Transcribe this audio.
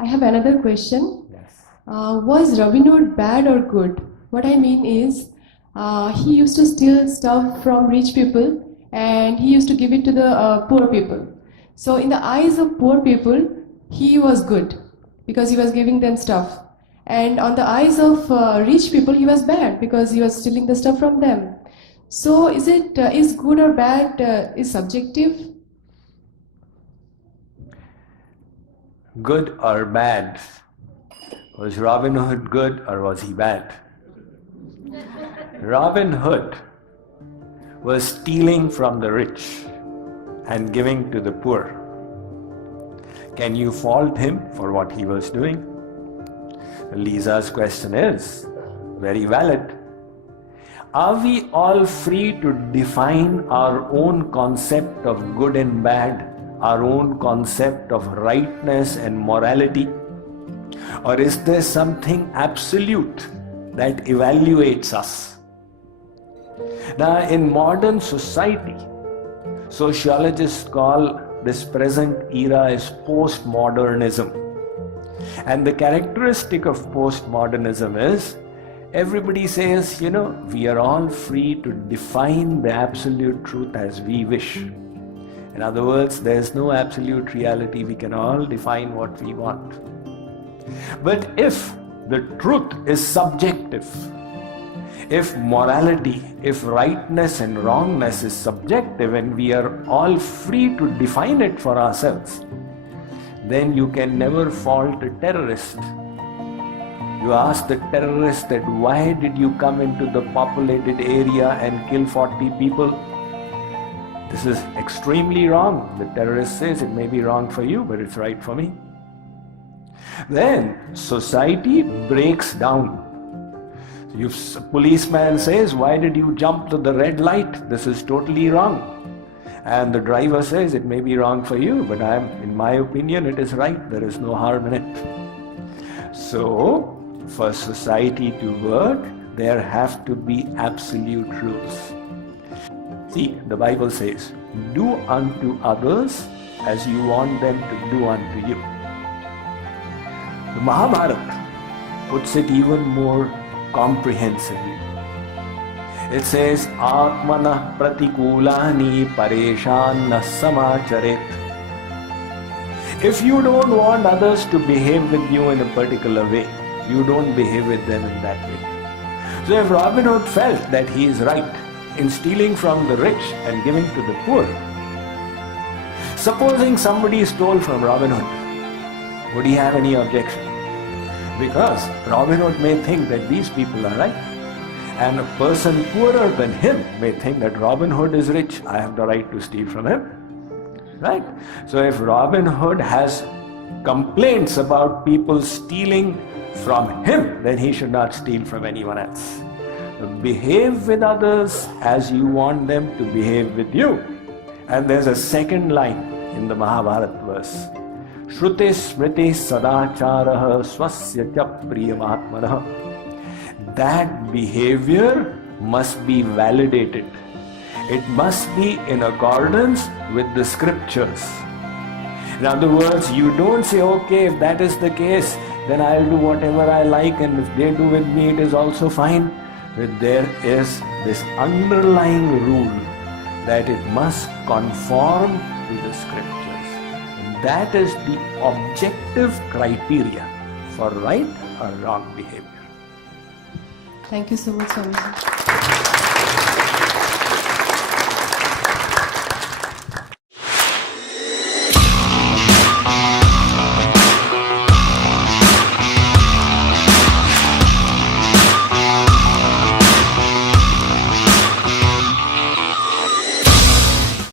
I have another question. Yes. Was Robin Hood bad or good? What I mean is, he used to steal stuff from rich people and he used to give it to the poor people. So in the eyes of poor people, he was good because he was giving them stuff. And on the eyes of rich people, he was bad because he was stealing the stuff from them. So is good or bad is subjective? Good or bad? Was Robin Hood good or was he bad? Robin Hood was stealing from the rich and giving to the poor. Can you fault him for what he was doing? Lisa's question is very valid. Are we all free to define our own concept of good and bad, our own concept of rightness and morality? Or is there something absolute that evaluates us? Now, in modern society, sociologists call this present era as postmodernism. And the characteristic of postmodernism is everybody says, we are all free to define the absolute truth as we wish. In other words, there's no absolute reality. We can all define what we want. But if the truth is subjective, if morality, if rightness and wrongness is subjective and we are all free to define it for ourselves, then you can never fault a terrorist. You ask the terrorist that why did you come into the populated area and kill 40 people? This is extremely wrong. The terrorist says it may be wrong for you, but it's right for me. Then society breaks down. If a policeman says, why did you jump to the red light? This is totally wrong. And the driver says, it may be wrong for you, but in my opinion, it is right. There is no harm in it. So, for society to work, there have to be absolute rules. See, the Bible says, do unto others as you want them to do unto you. The Mahabharata puts it even more comprehensively. It says, Atmana pratikulani pareshan samacharet. If you don't want others to behave with you in a particular way, you don't behave with them in that way. So if Robin Hood felt that he is right in stealing from the rich and giving to the poor, supposing somebody stole from Robin Hood, would he have any objection? Because Robin Hood may think that these people are right. And a person poorer than him may think that Robin Hood is rich, I have the right to steal from him. Right? So if Robin Hood has complaints about people stealing from him, then he should not steal from anyone else. Behave with others as you want them to behave with you. And there's a second line in the Mahabharata verse. Shrute smriti sadacharaha swasya cha priyamaatmanah. That behavior must be validated. It must be in accordance with the scriptures. In other words, you don't say, okay, if that is the case, then I'll do whatever I like, and if they do with me, it is also fine. But there is this underlying rule that it must conform to the scriptures. And that is the objective criteria for right or wrong behavior. Thank you so much, Swami.